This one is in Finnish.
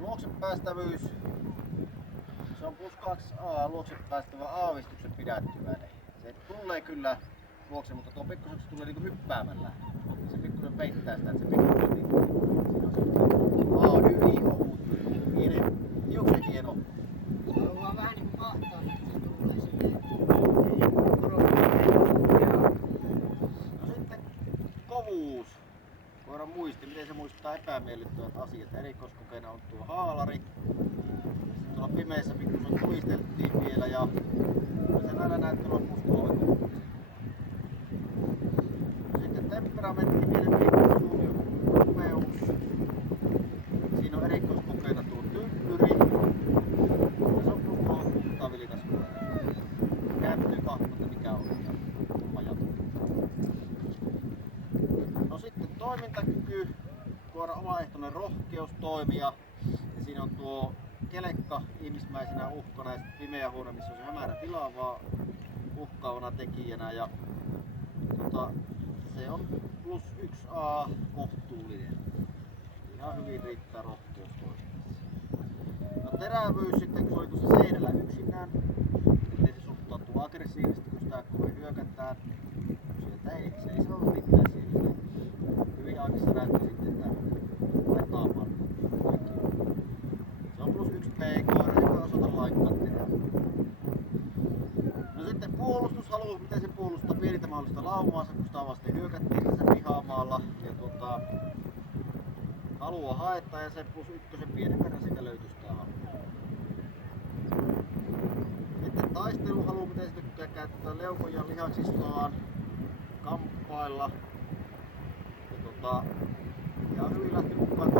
Luokse päästävyys. Se on +2A luokse päästävä aavistuksen pidättyväinen. Se tulee kyllä luokse, mutta tuo pikkuseksi tulee niinku hyppäämällä. Se pikkusen peittää sitä, että se pikkusen niinku hyvin ohut. Hiuksen hieno. Se on vaan vähän niinku mahtaa, että se tulee silleen. No sitten kovuus. Koiran muisti, miten se muistaa epämiellyttävät asiat. Erikoiskokeena on tuo haalari. Sitten tuolla pimeässä pikkusen tuisteltiin vielä ja se näillä näyttöllä on +3. Sitten temperamentti, mielenkiintoinen suuri nopeus. Siinä on erikoiskokeena tuo tynnyri. Ja se on +3 puhtaa vilikas koira. Kääntyy kahtomatta mikä on ajatus. No sitten toimintakyky, koiran omaehtoinen rohkeus toimia. Ja siinä on tuo kelekka ihmismäisenä uhkana ja sitten pimeä huone, missä on se hämärä tila vaan uhkaavana tekijänä. Ja se on +1A kohtuullinen. Ihan hyvin riittää rohkeus toiminnassa. No terävyys sitten, kun se oli tuossa seinällä yksinään, ettei se suhtautuu aggressiivisesti, kun sitä kovin hyökätään. Sieltä ei saa mitään siellä. Hyvin aikassa näytti sitten, että laittaa paljon. Se on +1B koira, joka osata laittaa terää. No sitten puolustushalu, miten se puolustaa pienintä mahdollista laumaansa, kun sitä vasten hyökättiin tässä pihamaalla. Ja halua haettaa ja se +1 pienen verran siitä löytyy sitä halua. Sitten taisteluhalu, miten se tykkää käyttää leukoja lihaksistaan, kamppailla. Ja hyvin lähti mukaan